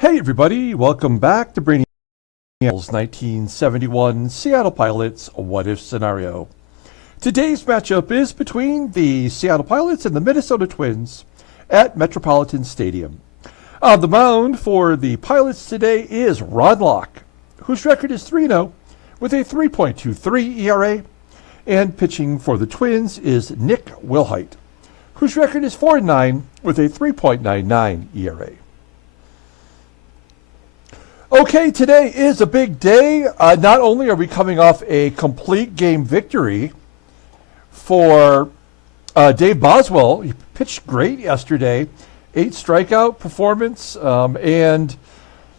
Hey everybody, welcome back to Brainiac's 1971 Seattle Pilots What If Scenario. Today's matchup is between the Seattle Pilots and the Minnesota Twins at Metropolitan Stadium. On the mound for the Pilots today is Locke, whose record is 3-0 with a 3.23 ERA, and pitching for the Twins is Nick Willhite, whose record is 4-9 with a 3.99 ERA. Okay, today is a big day. Not only are we coming off a complete game victory for Dave Boswell, he pitched great yesterday, 8 strikeout performance, and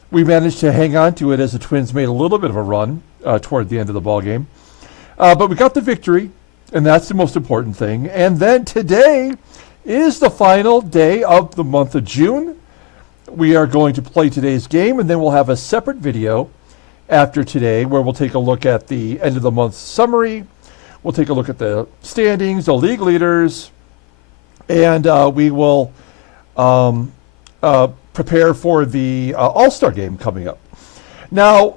we managed to hang on to it as the Twins made a little bit of a run toward the end of the ball game. But we got the victory, and that's the most important thing. And then today is the final day of the month of June. We are going to play today's game, and then we'll have a separate video after today where we'll take a look at the end of the month summary. We'll take a look at the standings, the league leaders, and we will prepare for the All-Star game coming up. Now,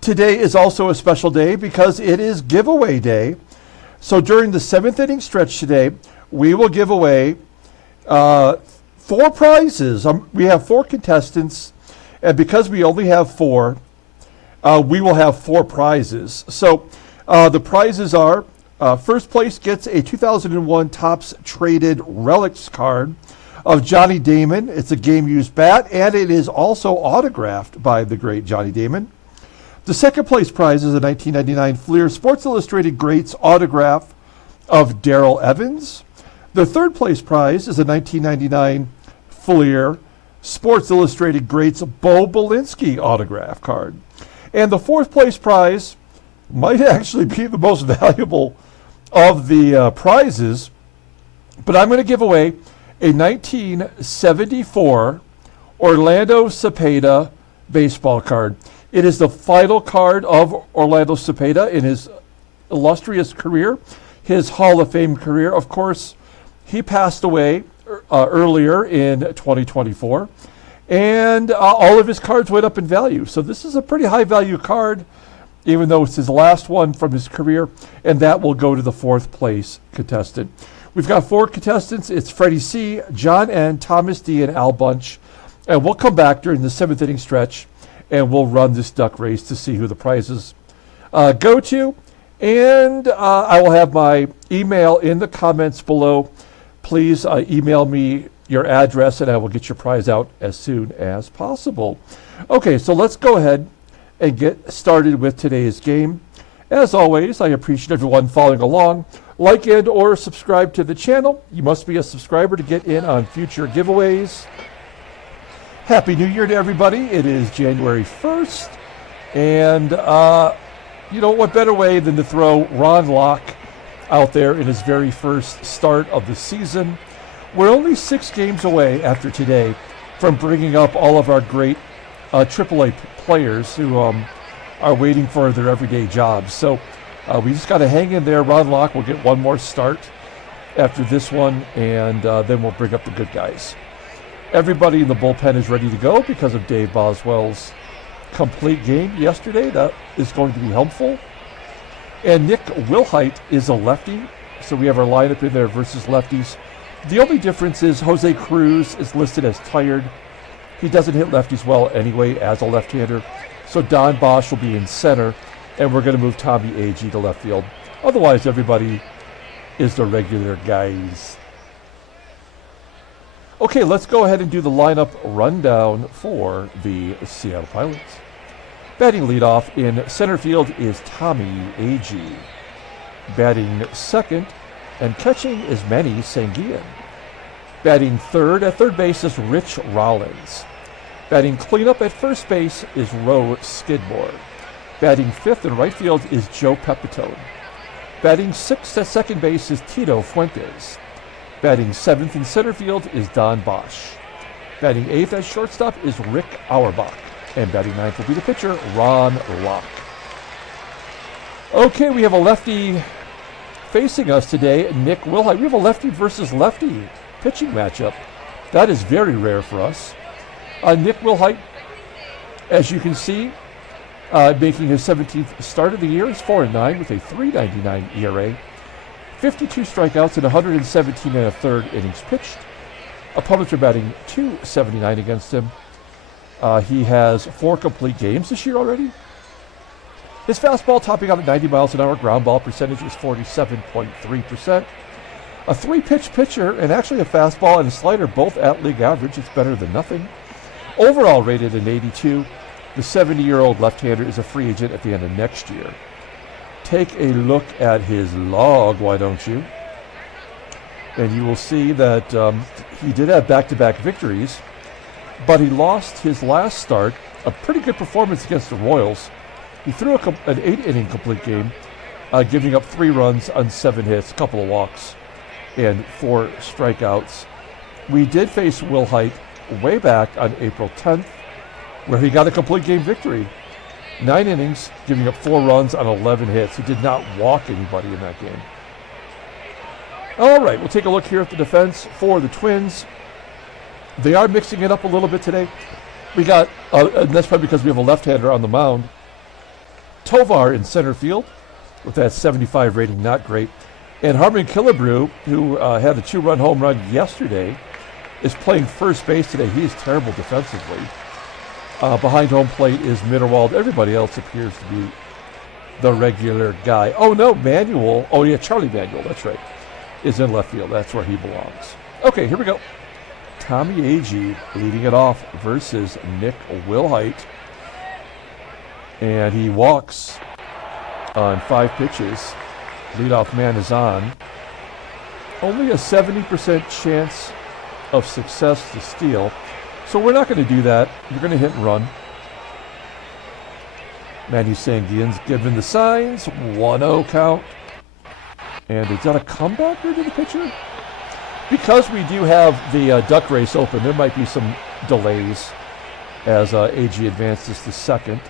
today is also a special day because it is giveaway day. So during the 7th inning stretch today, we will give away 4 prizes. We have 4 contestants, and because we only have 4, we will have 4 prizes. So the prizes are, first place gets a 2001 Topps Traded Relics card of Johnny Damon. It's a game-used bat, and it is also autographed by the great Johnny Damon. The second place prize is a 1999 Fleer Sports Illustrated Greats autograph of Darrell Evans. The third place prize is a 1999 Fleer Sports Illustrated Greats Bo Belinsky autograph card. And the fourth place prize might actually be the most valuable of the prizes, but I'm going to give away a 1974 Orlando Cepeda baseball card. It is the final card of Orlando Cepeda in his illustrious career, his Hall of Fame career. Of course, he passed away earlier in 2024, and all of his cards went up in value. So this is a pretty high value card, even though it's his last one from his career, and that will go to the 4th place contestant. We've got 4 contestants. It's Freddie C., John N., Thomas D., and Al Bunch, and we'll come back during the 7th inning stretch, and we'll run this duck race to see who the prizes go to, and I will have my email in the comments below. Please email me your address, and I will get your prize out as soon as possible. Okay, so let's go ahead and get started with today's game. As always, I appreciate everyone following along. Like and or subscribe to the channel. You must be a subscriber to get in on future giveaways. Happy New Year to everybody. It is January 1st, and you know what better way than to throw Locke out there in his very first start of the season. We're only 6 games away after today from bringing up all of our great AAA players who are waiting for their everyday jobs. So we just got to hang in there. Locke will get one more start after this one, and then we'll bring up the good guys. Everybody in the bullpen is ready to go because of Dave Boswell's complete game yesterday. That is going to be helpful. And Nick Willhite is a lefty, so we have our lineup in there versus lefties. The only difference is Jose Cruz is listed as tired. He doesn't hit lefties well anyway as a left-hander. So Don Bosch will be in center, and we're going to move Tommie AGEE to left field. Otherwise, everybody is the regular guys. Okay, let's go ahead and do the lineup rundown for the Seattle Pilots. Batting leadoff in center field is Tommie AGEE. Batting second and catching is Manny SANGUILLEN. Batting third at third base is Rich Rollins. Batting cleanup at first base is SKIDMORE. Batting fifth in right field is Joe PEPITONE. Batting sixth at second base is Tito FUENTES. Batting seventh in center field is Don Bosch. Batting eighth at shortstop is Rick Auerbach. And batting ninth will be the pitcher, Locke. Okay, we have a lefty facing us today, Nick Willhite. We have a lefty versus lefty pitching matchup. That is very rare for us. Nick Willhite, as you can see, making his 17th start of the year. He's 4-9 with a 3.99 ERA, 52 strikeouts and 117 and a third innings pitched. Opponents are batting .279 against him. He has 4 complete games this year already. His fastball topping out at 90 miles an hour. Ground ball percentage is 47.3%. A 3-pitch pitcher and actually a fastball and a slider both at league average. It's better than nothing. Overall rated an 82. The 70-year-old left-hander is a free agent at the end of next year. Take a look at his log, why don't you? And you will see that he did have back-to-back victories, but he lost his last start, a pretty good performance against the Royals. He threw an 8-inning complete game, giving up 3 runs on 7 hits, a couple of walks, and 4 strikeouts. We did face Willhite way back on April 10th, where he got a complete game victory. 9 innings, giving up 4 runs on 11 hits. He did not walk anybody in that game. All right, we'll take a look here at the defense for the Twins. They are mixing it up a little bit today. We got, and that's probably because we have a left-hander on the mound. TOVAR in center field with that 75 rating, not great. And Harmon KILLEBREW, who had a 2-run home run yesterday, is playing first base today. He is terrible defensively. Behind home plate is MITTERWALD. Everybody else appears to be the regular guy. Oh, no, Manuel. Oh, yeah, Charlie Manuel, that's right, is in left field. That's where he belongs. Okay, here we go. Tommie AGEE leading it off versus Nick Willhite. And he walks on 5 pitches. Leadoff man is on. Only a 70% chance of success to steal. So we're not going to do that. You're going to hit and run. Manny Sanguillen's given the signs. 1-0 count. And is that a comeback into the pitcher? Because we do have the duck race open, there might be some delays as AGEE advances to second.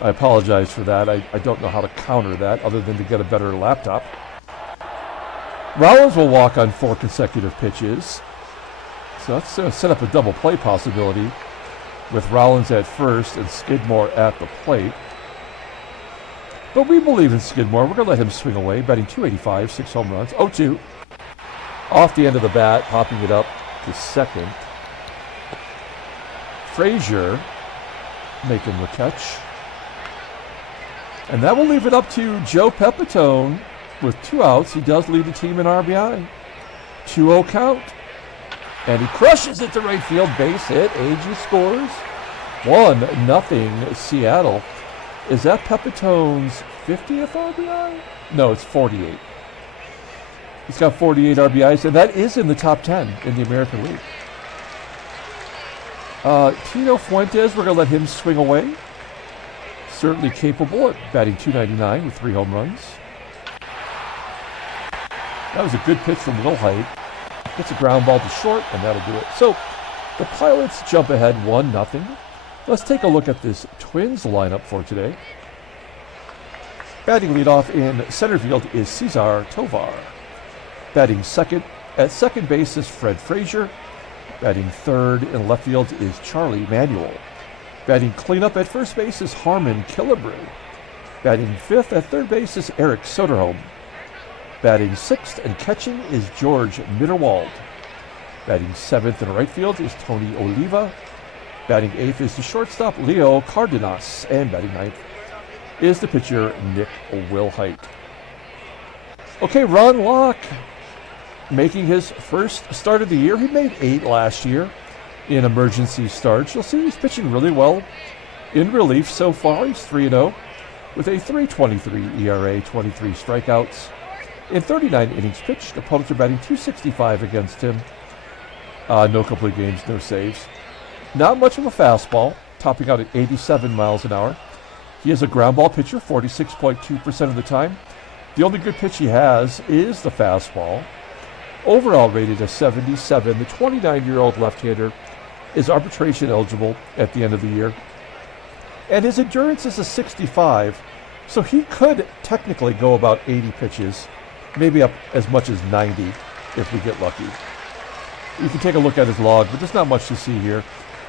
I apologize for that. I don't know how to counter that other than to get a better laptop. Rollins will walk on 4 consecutive pitches. So that's going to set up a double play possibility with Rollins at first and Skidmore at the plate. But we believe in Skidmore. We're going to let him swing away, batting .285, 6 home runs, 0-2. Off the end of the bat, popping it up to second. FRAZIER making the catch. And that will leave it up to Joe PEPITONE with 2 outs. He does lead the team in RBI. 2-0 count. And he crushes it to right field. Base hit. AGEE scores. 1-0 Seattle. Is that PEPITONE's 50th RBI? No, it's 48. He's got 48 RBIs, and that is in the top 10 in the American League. Tito Fuentes, we're going to let him swing away. Certainly capable at batting .299 with 3 home runs. That was a good pitch from Willhite. Gets a ground ball to short, and that'll do it. So the Pilots jump ahead 1-0. Let's take a look at this Twins lineup for today. Batting leadoff in center field is Cesar TOVAR. Batting second at second base is FRAZIER. Batting third in left field is Charlie Manuel. Batting cleanup at first base is Harmon KILLEBREW. Batting fifth at third base is SODERHOLM. Batting sixth and catching is George MITTERWALD. Batting seventh in right field is Tony OLIVA. Batting eighth is the shortstop Leo CARDENAS. And batting ninth is the pitcher Nick Willhite. Okay, Ron Locke making his first start of the year. He made 8 last year in emergency starts. You'll see he's pitching really well in relief so far. He's 3-0 with a 3.23 ERA, 23 strikeouts. In 39 innings pitched, opponents are batting .265 against him. No complete games, no saves. Not much of a fastball, topping out at 87 miles an hour. He is a ground ball pitcher 46.2% of the time. The only good pitch he has is the fastball. Overall rated as 77. The 29-year-old left-hander is arbitration eligible at the end of the year. And his endurance is a 65, so he could technically go about 80 pitches, maybe up as much as 90 if we get lucky. You can take a look at his log, but there's not much to see here.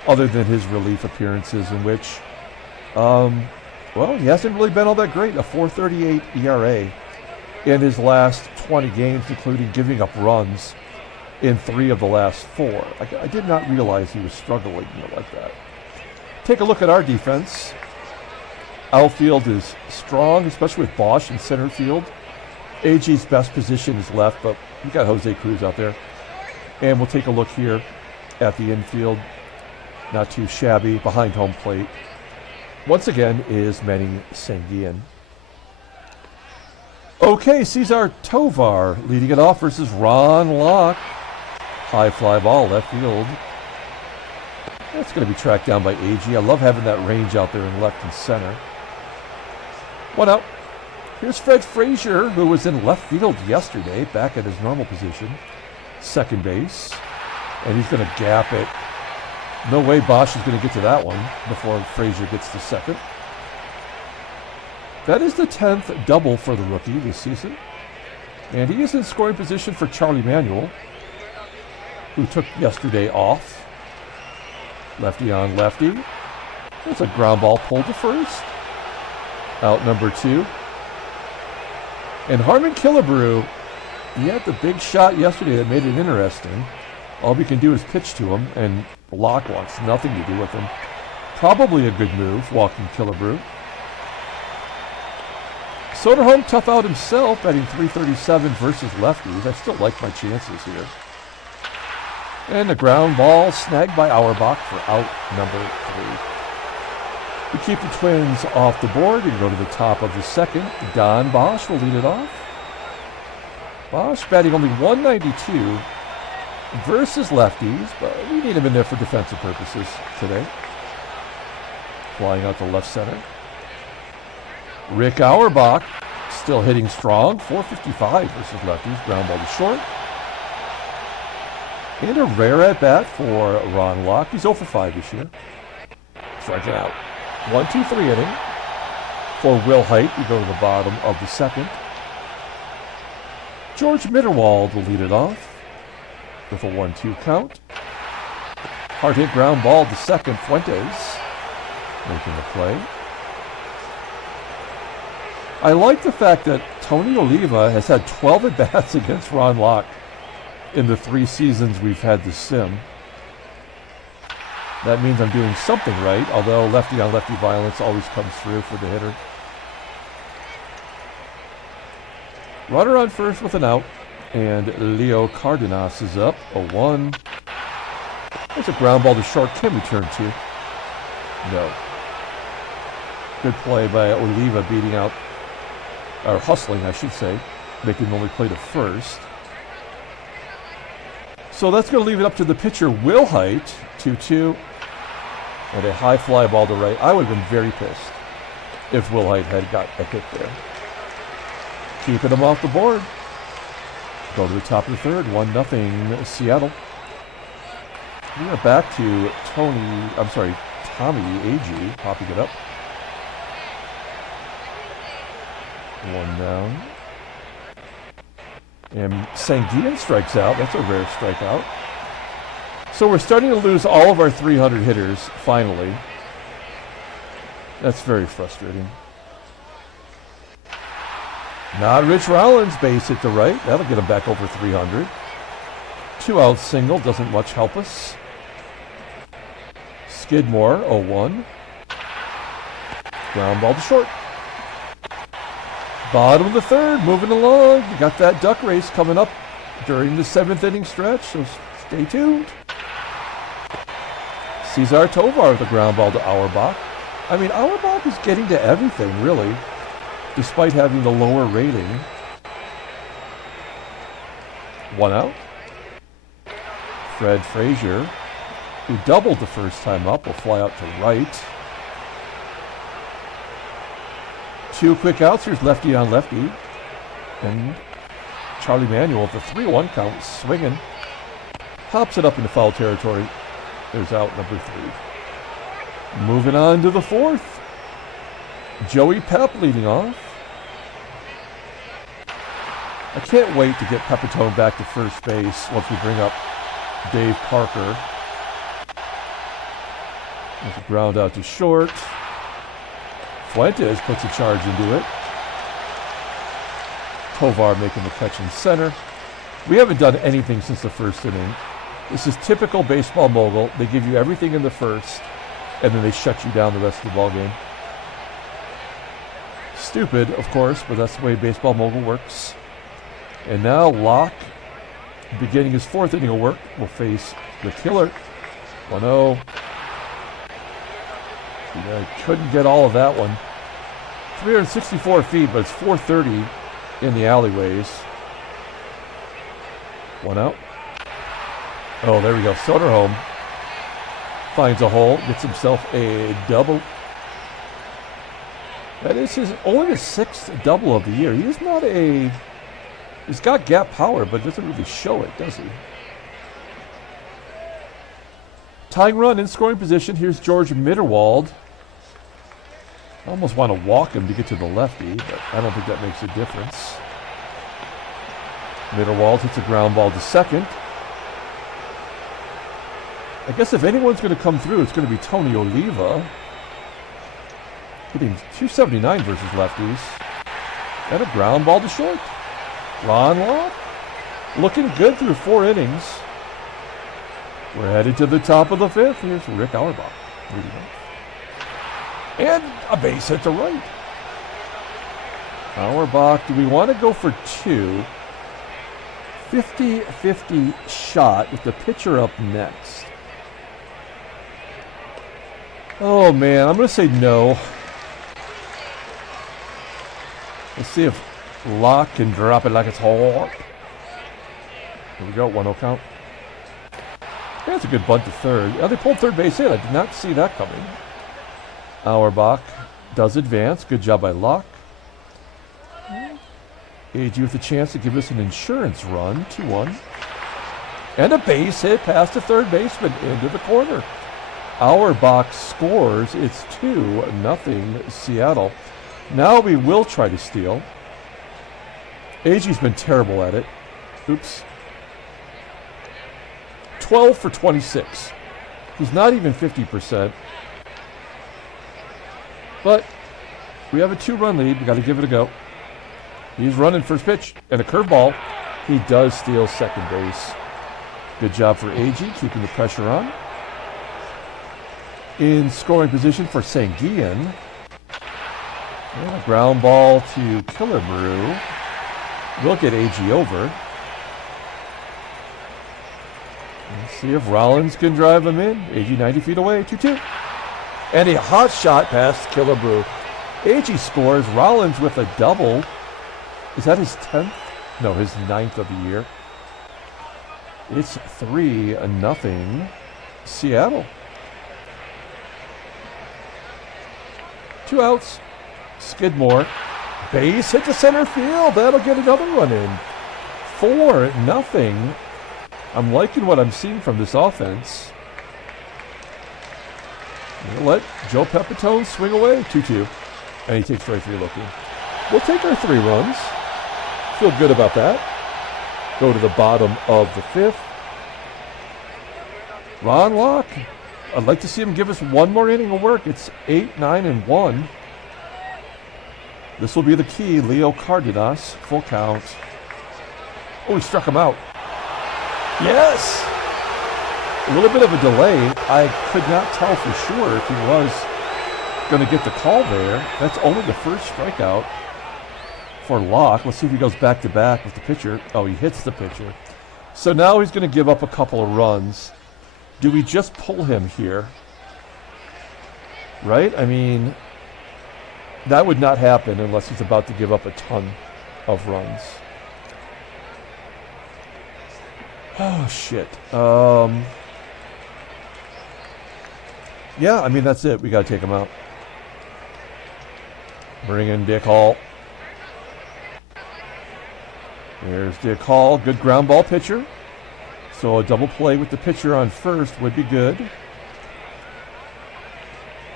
other than his relief appearances in which, well, he hasn't really been all that great. A 4.38 ERA in his last 20 games, including giving up runs in 3 of the last 4. I did not realize he was struggling like that. Take a look at our defense. Outfield is strong, especially with Bosch in center field. AGEE's best position is left, but we got Jose Cruz out there. And we'll take a look here at the infield. Not too shabby, behind home plate. Once again is Manny SANGUILLEN. Okay, Cesar TOVAR leading it off versus Locke. High fly ball, left field. That's going to be tracked down by AGEE. I love having that range out there in left and center. 1 out. Here's FRAZIER, who was in left field yesterday, back at his normal position. Second base. And he's going to gap it. No way Bosch is going to get to that one before FRAZIER gets to second. That is the 10th double for the rookie this season. And he is in scoring position for Charlie Manuel, who took yesterday off. Lefty on lefty. That's a ground ball pulled to first. Out number 2. And Harmon KILLEBREW, he had the big shot yesterday that made it interesting. All we can do is pitch to him, and Locke wants nothing to do with him. Probably a good move, walking KILLEBREW. SODERHOLM tough out himself, batting .337 versus lefties. I still like my chances here. And the ground ball snagged by AUERBACH for out number 3. We keep the Twins off the board and go to the top of the second. Bosch will lead it off. Bosch batting only .192 versus lefties, but we need him in there for defensive purposes today. Flying out to left center. AUERBACH still hitting strong. .455 versus lefties. Ground ball to short. And a rare at bat for Locke. He's 0 for 5 this year. Striking out. 1-2-3 inning. For Willhite, we go to the bottom of the second. George MITTERWALD will lead it off with a 1-2 count. Hard hit ground ball to second. Fuentes making the play. I like the fact that Tony Oliva has had 12 at-bats against Locke in the 3 seasons we've had this sim. That means I'm doing something right, although lefty-on-lefty violence always comes through for the hitter. Runner on first with an out, and CARDENAS is up, 0-1. There's a ground ball to short. Can we turn 2? No. Good play by Oliva beating out, or hustling, I should say, making him only play to first. So that's going to leave it up to the pitcher, Willhite, 2-2. And a high fly ball to right. I would have been very pissed if Willhite had got a hit there. Keeping him off the board. Go to the top of the third, 1-0 Seattle. We are back to Tommie AGEE, popping it up. 1 down. And SANGUILLEN strikes out. That's a rare strikeout. So we're starting to lose all of our 300 hitters, finally. That's very frustrating. Not Rich Rollins, base hit to right. That'll get him back over 300. 2-out single, doesn't much help us. Skidmore, 0-1. Ground ball to short. Bottom of the third, moving along. We got that duck race coming up during the 7th inning stretch, so stay tuned. Cesar TOVAR with a ground ball to AUERBACH. I mean, AUERBACH is getting to everything, really, despite having the lower rating. 1 out. FRAZIER, who doubled the first time up, will fly out to right. 2 quick outs. Here's lefty on lefty. And Charlie Manuel with the 3-1 count, swinging. Pops it up into foul territory. There's out number 3. Moving on to the 4th. Joey Pep leading off. I can't wait to get PEPITONE back to first base once we bring up Dave Parker. There's a ground out to short. Fuentes puts a charge into it. TOVAR making the catch in center. We haven't done anything since the first inning. This is typical baseball mogul. They give you everything in the first, and then they shut you down the rest of the ball game. Stupid, of course, but that's the way baseball mogul works. And now Locke, beginning his fourth inning of work, will face the killer. 1-0. I couldn't get all of that one. 364 feet, but it's 430 in the alleyways. 1 out. Oh, there we go. SODERHOLM finds a hole, gets himself a double. That is only his 6th double of the year. He's not a... He's got gap power, but doesn't really show it, does he? Tying run in scoring position. Here's George MITTERWALD. I almost want to walk him to get to the lefty, but I don't think that makes a difference. MITTERWALD hits a ground ball to second. I guess if anyone's going to come through, it's going to be Tony Oliva. Hitting 279 versus lefties. And a ground ball to short. Locke looking good through 4 innings. We're headed to the top of the 5th. Here's Rick Auerbach. And a base hit to right. Auerbach, do we want to go for 2? 50-50 shot with the pitcher up next. Oh man, I'm going to say no. Let's see if Locke can drop it like it's hot. Here we go, 1-0 count. That's a good bunt to third. Oh, they pulled third base in. I did not see that coming. Auerbach does advance. Good job by Locke. AGEE with a chance to give us an insurance run. 2-1. And a base hit past the third baseman into the corner. Auerbach scores. It's 2-0 Seattle. Now we will try to steal. AGEE's been terrible at it. Oops. 12 for 26. He's not even 50%. But we have a 2-run lead. We got to give it a go. He's running first pitch and a curveball. He does steal second base. Good job for AGEE, keeping the pressure on. In scoring position for SANGUILLEN. And a ground ball to KILLEBREW. We'll get AGEE over. Let's see if Rollins can drive him in. AGEE 90 feet away, 2-2. And a hot shot past KILLEBREW. AGEE scores. Rollins with a double. Is that his 10th? No, his 9th of the year. It's 3-0 Seattle. 2 outs. Skidmore. Base hit to center field. That'll get another run in. 4-0. I'm liking what I'm seeing from this offense. We'll let Joe Pepitone swing away. 2-2. And he takes strike 3 looking. We'll take our 3 runs. Feel good about that. Go to the bottom of the 5th. Ron Locke. I'd like to see him give us one more inning of work. It's 8-9-1. This will be the key. Leo Cardenas. Full count. Oh, he struck him out. Yes! A little bit of a delay. I could not tell for sure if he was going to get the call there. That's only the first strikeout for Locke. Let's see if he goes back-to-back with the pitcher. Oh, he hits the pitcher. So now he's going to give up a couple of runs. Do we just pull him here? Right? I mean, that would not happen unless he's about to give up a ton of runs. Oh, shit. Yeah, I mean, that's it. We got to take him out. Bring in Dick Hall. There's Dick Hall. Good ground ball pitcher. So a double play with the pitcher on first would be good.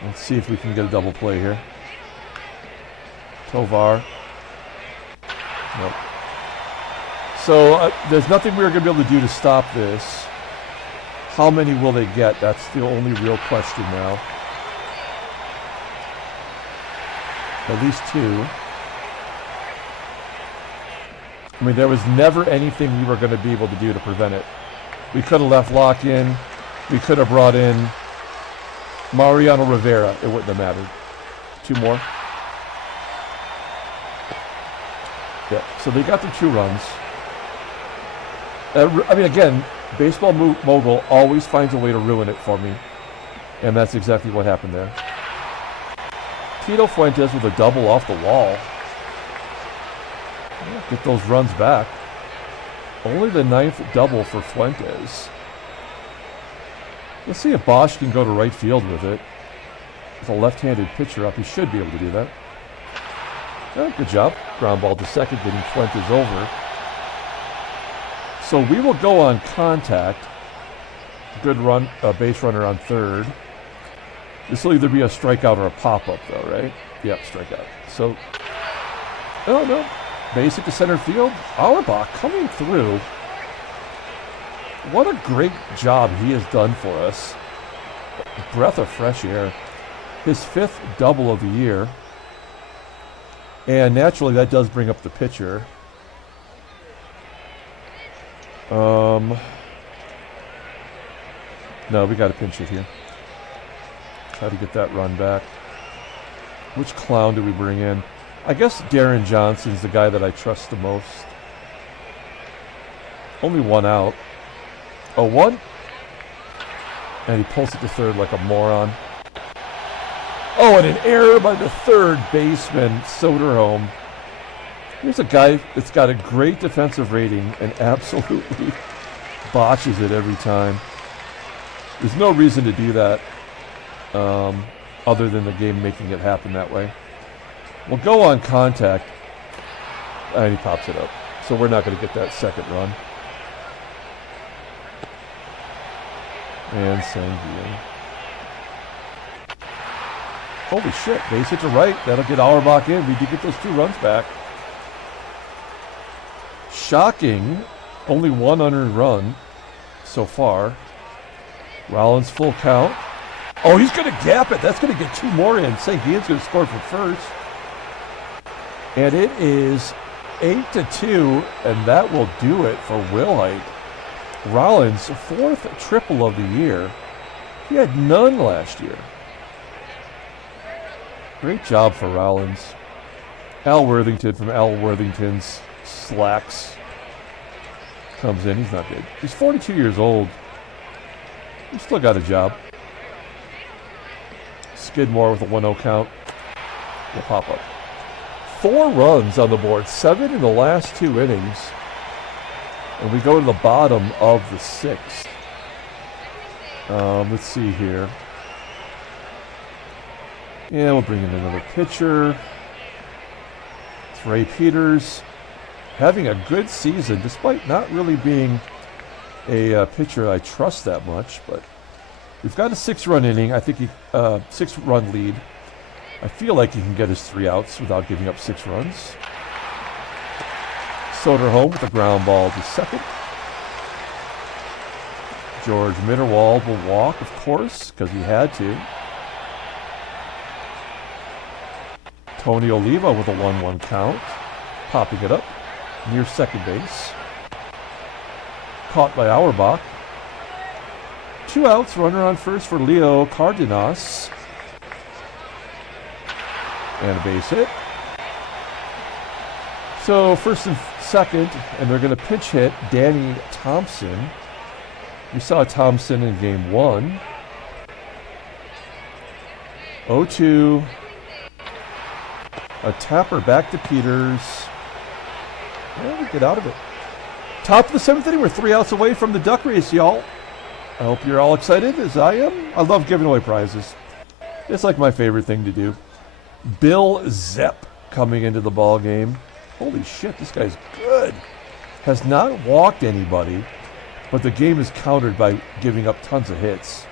Let's see if we can get a double play here. TOVAR. Nope. So there's nothing we're going to be able to do to stop this. How many will they get? That's the only real question now. At least 2. I mean, there was never anything we were going to be able to do to prevent it. We could have left Locke in. We could have brought in Mariano Rivera. It wouldn't have mattered. 2 more. Yeah, so they got the 2 runs. I mean, again, Baseball Mogul always finds a way to ruin it for me. And that's exactly what happened there. Tito Fuentes with a double off the wall. Yeah, get those runs back. Only the 9th double for Fuentes. Let's see if Bosch can go to right field with it. With a left-handed pitcher up, he should be able to do that. Yeah, good job. Ground ball to second, getting Fuentes over. So we will go on contact. Good run, base runner on third. This will either be a strikeout or a pop-up, though, right? Yep, strikeout. So, oh no, basic to center field. Auerbach coming through. What a great job he has done for us. Breath of fresh air. His 5th double of the year. And naturally, that does bring up the pitcher. No, we got to pinch it here. Try to get that run back. Which clown do we bring in? I guess Darren Johnson's the guy that I trust the most. Only 1 out. 0-1. And he pulls it to third like a moron. Oh, and an error by the third baseman, Soderholm. Here's a guy that's got a great defensive rating and absolutely botches it every time. There's no reason to do that other than the game making it happen that way. We'll go on contact. And he pops it up. So we're not going to get that second run. And SANGUILLEN. Holy shit, base hit to right. That'll get Auerbach in. We did get those 2 runs back. Shocking. Only 1 unearned run so far. Rollins full count. Oh, he's going to gap it. That's going to get 2 more in. SANGUILLEN's going to score for first. And it is 8-2, and that will do it for Willhite. Rollins' 4th triple of the year. He had none last year. Great job for Rollins. Al Worthington from Al Worthington's Slacks comes in. He's not good. He's 42 years old. He's still got a job. Skidmore with a 1-0 count. Will pop up. 4 runs on the board. 7 in the last 2 innings. And we go to the bottom of the 6th. Let's see here. Yeah, we'll bring in another pitcher. It's Ray Peters. Having a good season, despite not really being a pitcher I trust that much. But we've got a 6-run inning. I think 6-run lead. I feel like he can get his 3 outs without giving up 6 runs. Soderholm with a ground ball to second. George Mitterwald will walk, of course, because he had to. Tony Oliva with a 1-1 count. Popping it up near second base. Caught by Auerbach. 2 outs, runner on first for Leo Cardenas. And a base hit. So first and second, and they're going to pinch hit Danny Thompson. We saw Thompson in game 1. 0-2. A tapper back to Peters. Well, we get out of it. Top of the 7th inning. We're 3 outs away from the duck race, y'all. I hope you're all excited as I am. I love giving away prizes. It's like my favorite thing to do. Bill Zepp coming into the ball game. Holy shit, this guy's good. Has not walked anybody, but the game is countered by giving up tons of hits.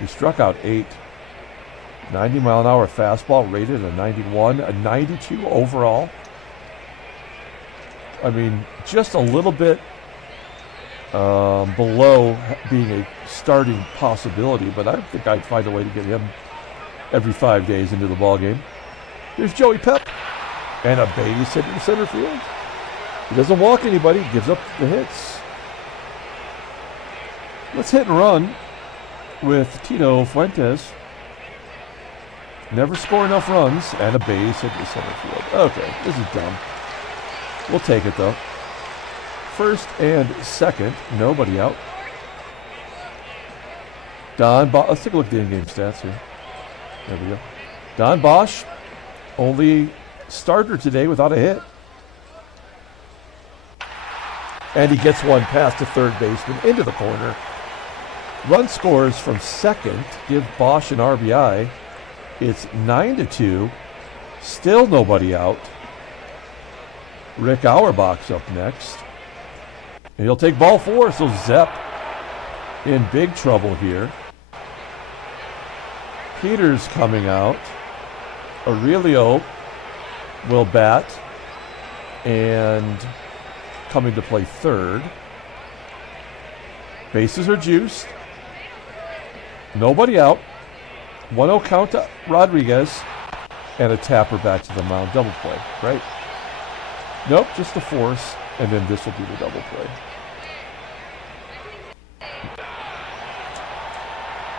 He struck out 8. 90-mile-an-hour fastball, rated a 91, a 92 overall. I mean, just a little bit below being a starting possibility, but I think I'd find a way to get him every 5 days into the ball game. Here's Joey Pep. And a base hit in center field. He doesn't walk anybody, gives up the hits. Let's hit and run with Tito Fuentes. Never score enough runs, and a base hit to center field. Okay, this is dumb. We'll take it though. First and second, nobody out. Let's take a look at the in-game stats here. There we go. Don Bosch, only starter today without a hit. And he gets one past the third baseman into the corner. Run scores from second, give Bosch an RBI. It's 9-2. Still nobody out. Rick Auerbach's up next. And he'll take ball 4, so Zepp in big trouble here. Peters coming out. Aurelio will bat. And coming to play third. Bases are juiced. Nobody out. 1-0 count to Rodriguez. And a tapper back to the mound. Double play, right? Nope, just the force. And then this will be the double play.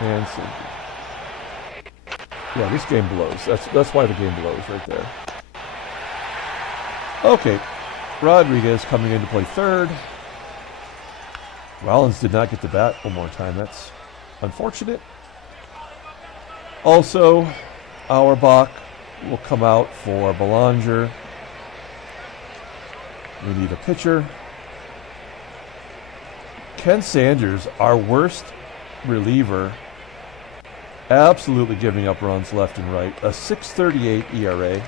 And so, yeah, this game blows. That's why the game blows right there. Okay, Rodriguez coming in to play third. Rollins did not get the bat one more time. That's unfortunate. Also, Auerbach will come out for Belanger. We need a pitcher. Ken Sanders, our worst reliever, absolutely giving up runs left and right. A 6.38 ERA.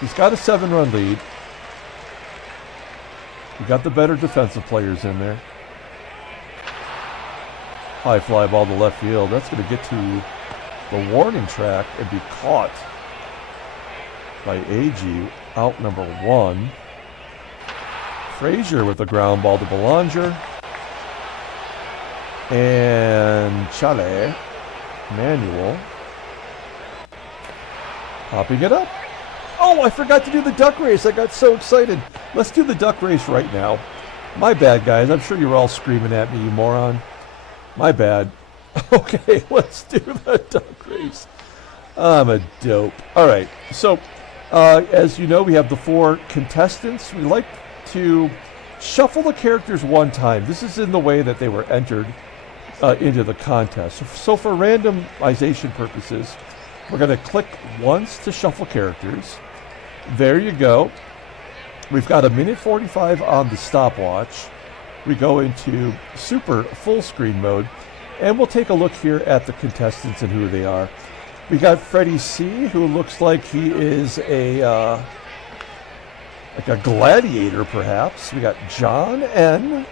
He's got a 7-run lead. We got the better defensive players in there. High fly ball to left field. That's going to get to the warning track and be caught by AGEE, out number 1. Frazier with the ground ball to Belanger. And Chale, Manuel, popping it up. Oh, I forgot to do the duck race. I got so excited. Let's do the duck race right now. My bad, guys. I'm sure you were all screaming at me, you moron. My bad. Okay, let's do the duck race. I'm a dope. All right, so as you know, we have the 4 contestants. We like to shuffle the characters one time. This is in the way that they were entered into the contest. So for randomization purposes, we're going to click once to shuffle characters. There you go. We've got 1:45 on the stopwatch. We go into super full screen mode, and we'll take a look here at the contestants and who they are. We got Freddie C, who looks like he is a gladiator, perhaps. We got John N,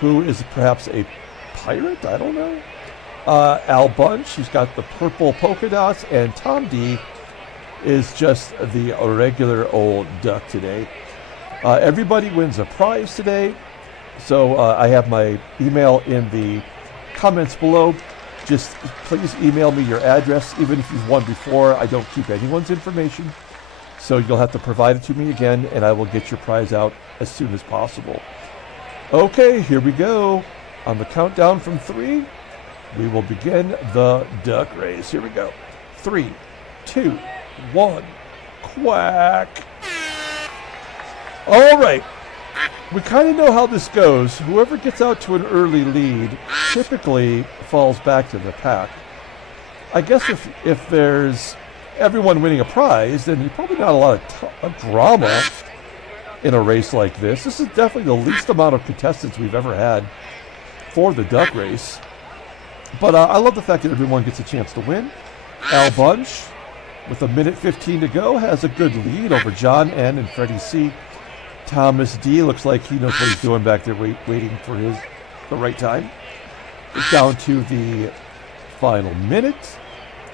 who is perhaps a pirate, I don't know. Al Bunch, he's got the purple polka dots, and Tom D is just the regular old duck today. Everybody wins a prize today, so I have my email in the comments below. Just please email me your address, even if you've won before. I don't keep anyone's information, so you'll have to provide it to me again, and I will get your prize out as soon as possible. Okay, here we go. On the countdown from 3, we will begin the duck race. Here we go. 3, 2, 1, quack. All right. We kind of know how this goes. Whoever gets out to an early lead typically falls back to the pack. I guess if there's everyone winning a prize, then there's probably not a lot of drama in a race like this. This is definitely the least amount of contestants we've ever had for the duck race. But I love the fact that everyone gets a chance to win. Al Bunch, with 1:15 to go, has a good lead over John N and Freddie C. Thomas D looks like he knows what he's doing back there, waiting for the right time. It's down to the final minute.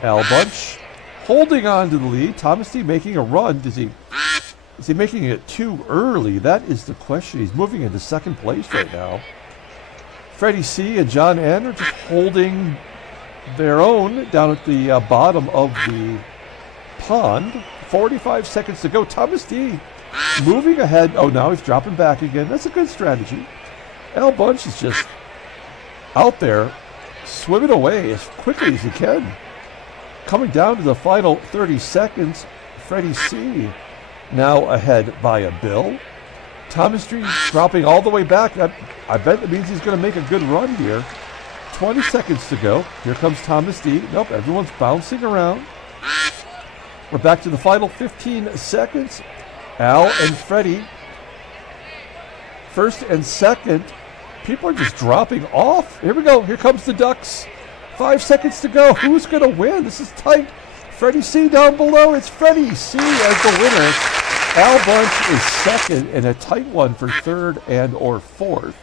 Al Bunch holding on to the lead. Thomas D making a run. Is he making it too early? That is the question. He's moving into second place right now. Freddie C and John N are just holding their own down at the bottom of the pond. 45 seconds to go. Thomas D moving ahead. Oh, now he's dropping back again. That's a good strategy. Al Bunch is just out there swimming away as quickly as he can. Coming down to the final 30 seconds, Freddie C now ahead by a bill. Thomas D dropping all the way back. I bet that means he's going to make a good run here. 20 seconds to go. Here comes Thomas D. Nope, everyone's bouncing around. We're back to the final 15 seconds. Al and Freddie, first and second. People are just dropping off. Here we go. Here comes the Ducks. 5 seconds to go. Who's going to win? This is tight. Freddie C down below. It's Freddie C as the winner. Al Bunch is second in a tight one for third and or fourth.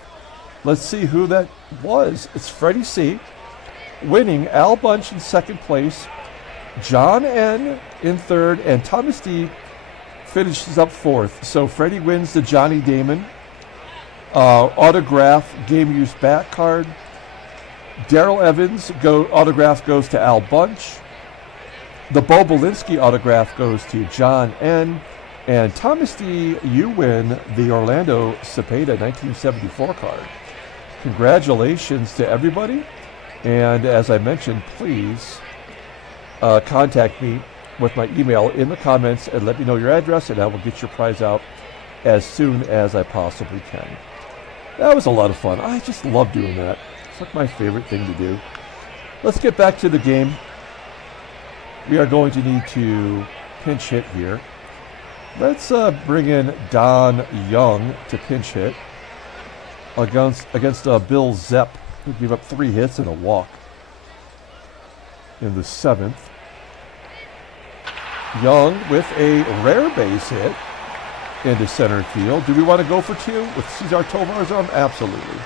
Let's see who that was. It's Freddie C winning. Al Bunch in second place. John N in third. And Thomas D finishes up fourth. So Freddie wins the Johnny Damon autograph game use back card. Daryl Evans autograph goes to Al Bunch. The Bo Belinsky autograph goes to John N. And Thomas D, you win the Orlando Cepeda 1974 card. Congratulations to everybody. And as I mentioned, please contact me with my email in the comments and let me know your address, and I will get your prize out as soon as I possibly can. That was a lot of fun. I just love doing that. It's like my favorite thing to do. Let's get back to the game. We are going to need to pinch hit here. Let's bring in Don Young to pinch hit against Bill Zepp, who gave up 3 hits and a walk in the 7th. Young with a rare base hit into center field. Do we want to go for 2 with Cesar Tovar's on? Absolutely.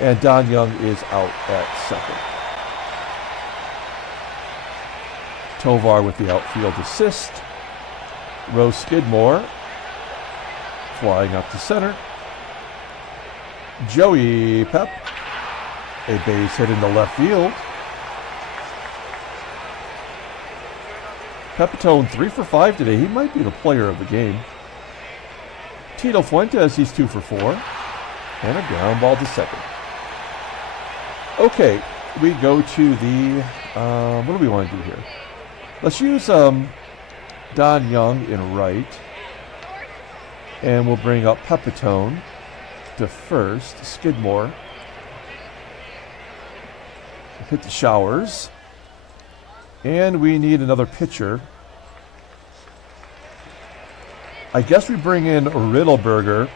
And Don Young is out at second. Tovar with the outfield assist. Rose Skidmore flying up to center. Joey Pep, a base hit into left field. Pepitone 3 for 5 today. He might be the player of the game. Tito Fuentes, he's 2 for 4. And a ground ball to second. Okay, we go to the, what do we want to do here? Let's use Don Young in right. And we'll bring up Pepitone to first. Skidmore. Hit the showers. And we need another pitcher. I guess we bring in Riddleberger.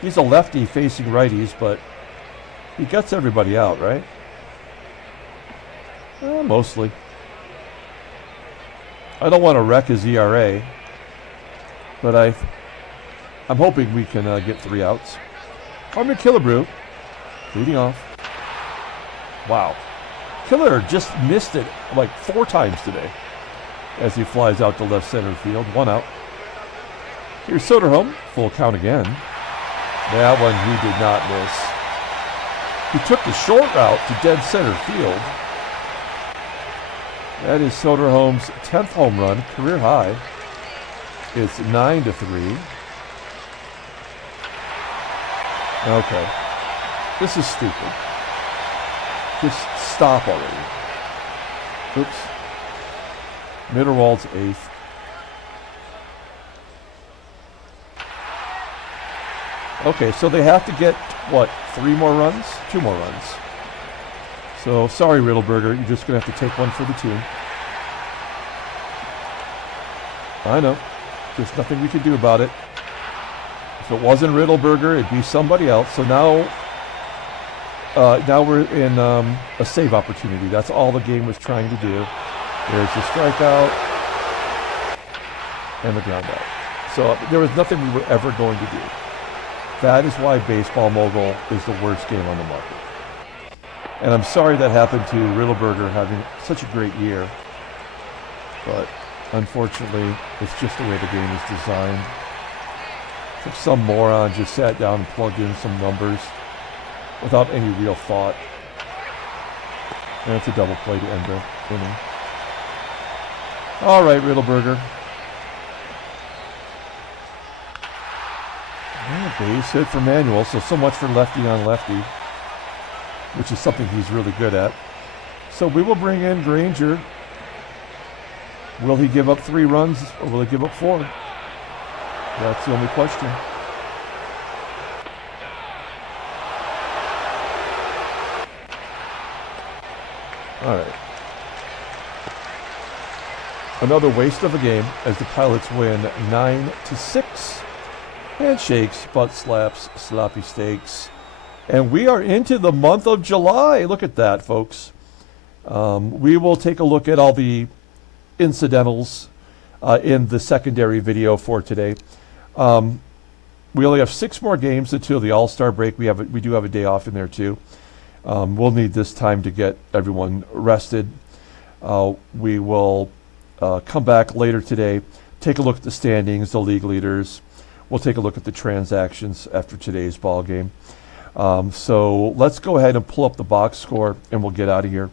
He's a lefty facing righties, but he gets everybody out, right? Mostly. I don't want to wreck his ERA, but I'm hoping we can get 3 outs. Harmon KILLEBREW leading off. Wow. Killer just missed it like 4 times today as he flies out to left center field. 1 out. Here's Soderholm. Full count again. That one he did not miss. He took the short route to dead center field. That is Soderholm's 10th home run, career high. It's 9-3. Okay. This is stupid. Just stop already. Oops. Mitterwald's 8th. Okay, so they have to get, what, 3 more runs? 2 more runs. So, sorry, Riddleberger, you're just going to have to take one for the team. I know. There's nothing we can do about it. If it wasn't Riddleberger, it'd be somebody else. So now we're in a save opportunity. That's all the game was trying to do. There's the strikeout and the ground out. So there was nothing we were ever going to do. That is why Baseball Mogul is the worst game on the market. And I'm sorry that happened to Riddleberger having such a great year. But unfortunately, it's just the way the game is designed. If some moron just sat down and plugged in some numbers without any real thought. And it's a double play to end the inning. All right, Riddleberger. And a base hit for Manuel, so much for lefty on lefty, which is something he's really good at. So we will bring in Granger. Will he give up 3 runs or will he give up 4? That's the only question. All right. Another waste of a game as the Pilots win 9-6. Handshakes, butt slaps, sloppy steaks. And we are into the month of July. Look at that, folks. We will take a look at all the incidentals in the secondary video for today. We only have 6 more games until the All-Star break. We do have a day off in there too. We'll need this time to get everyone rested. We will come back later today, take a look at the standings, the league leaders. We'll take a look at the transactions after today's ball game. So let's go ahead and pull up the box score and we'll get out of here.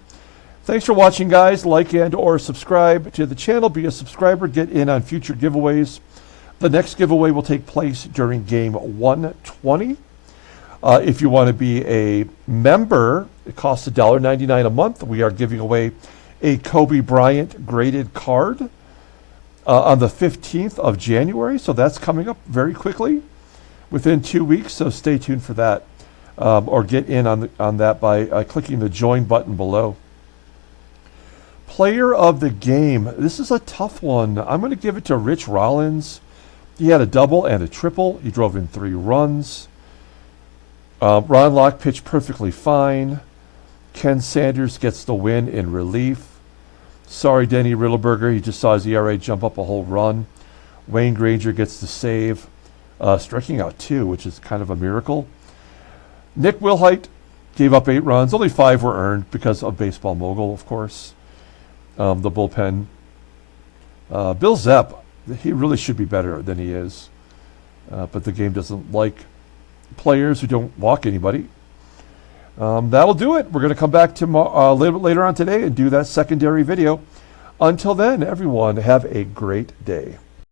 Thanks for watching, guys. Like and or subscribe to the channel. Be a subscriber. Get in on future giveaways. The next giveaway will take place during game 120. If you want to be a member, it costs $1.99 a month. We are giving away a Kobe Bryant graded card on the 15th of January. So that's coming up very quickly, within 2 weeks. So stay tuned for that, or get in on that by clicking the join button below. Player of the game. This is a tough one. I'm going to give it to Rich Rollins. He had a double and a triple. He drove in 3 runs. Ron Locke pitched perfectly fine. Ken Sanders gets the win in relief. Sorry, Denny Riddleberger. He just saw his ERA jump up a whole run. Wayne Granger gets the save, striking out 2, which is kind of a miracle. Nick Willhite gave up 8 runs. Only 5 were earned because of Baseball Mogul, of course. The bullpen. Bill Zepp, he really should be better than he is. But the game doesn't like players who don't walk anybody. That'll do it. We're going to come back tomorrow, a little bit later on today and do that secondary video. Until then, everyone, have a great day.